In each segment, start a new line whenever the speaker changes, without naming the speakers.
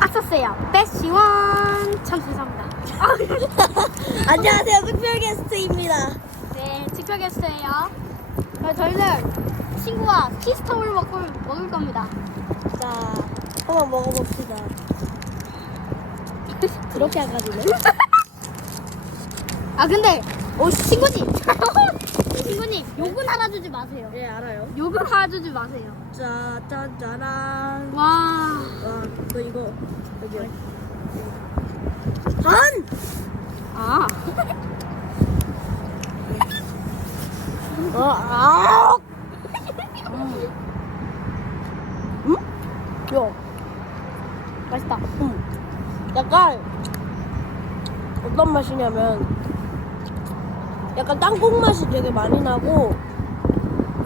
악서스예요. 베시원 참 죄송합니다. 아,
안녕하세요, 특별 게스트입니다.
네, 특별 게스트예요. 네, 저희는 친구와 키스텀을 먹을, 먹을 겁니다.
자, 한번 먹어봅시다. 그렇게 안 가지네?
아 근데 어 친구님 친구님 욕은 하나 주지 마세요.
네, 알아요.
욕은 하나 주지 마세요.
짜, 짠, 짜란.
와.
와, 너 이거, 여기. 반!
아.
어, 아! 응? 야,
맛있다.
응. 약간, 어떤 맛이냐면, 약간 땅콩 맛이 되게 많이 나고,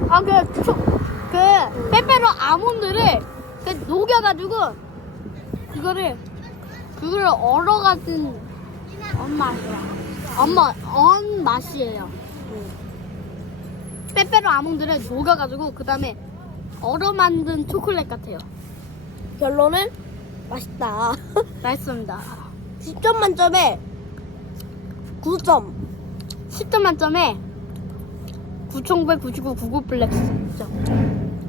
아, 그, 초, 그, 빼빼로 아몬드를 그 녹여가지고, 그거를, 그거를 얼어가진 언 맛이야. 엄마, 언 맛이에요. 빼빼로 아몬드를 녹여가지고, 그 다음에 얼어 만든 초콜릿 같아요.
결론은 맛있다.
맛있습니다.
10점 만점에 9점.
10점 만점에 9,999 구글 플렉스.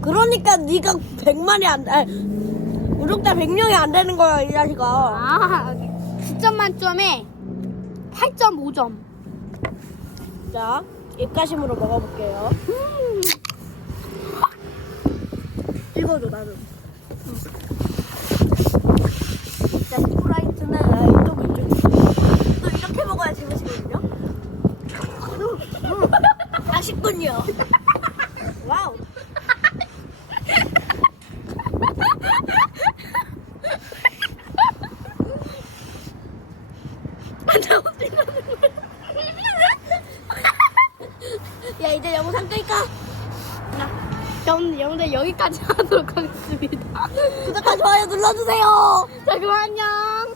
그러니까 네가 100만이 안, 아니, 구독자 100명이 안 되는 거야, 이 자식아.
아, 10점 만점에 8.5점.
자, 입가심으로 먹어볼게요. 읽어줘, 나는. 자, 스프라이트는 아, 이쪽, 이쪽. 또 이렇게 먹어야 재밌거든요? 맛있군요. 와우. 야, 이제 영상 끌까?
그럼 여러분들 여기까지 하도록 하겠습니다.
구독과 좋아요 눌러주세요.
자, 그럼 안녕.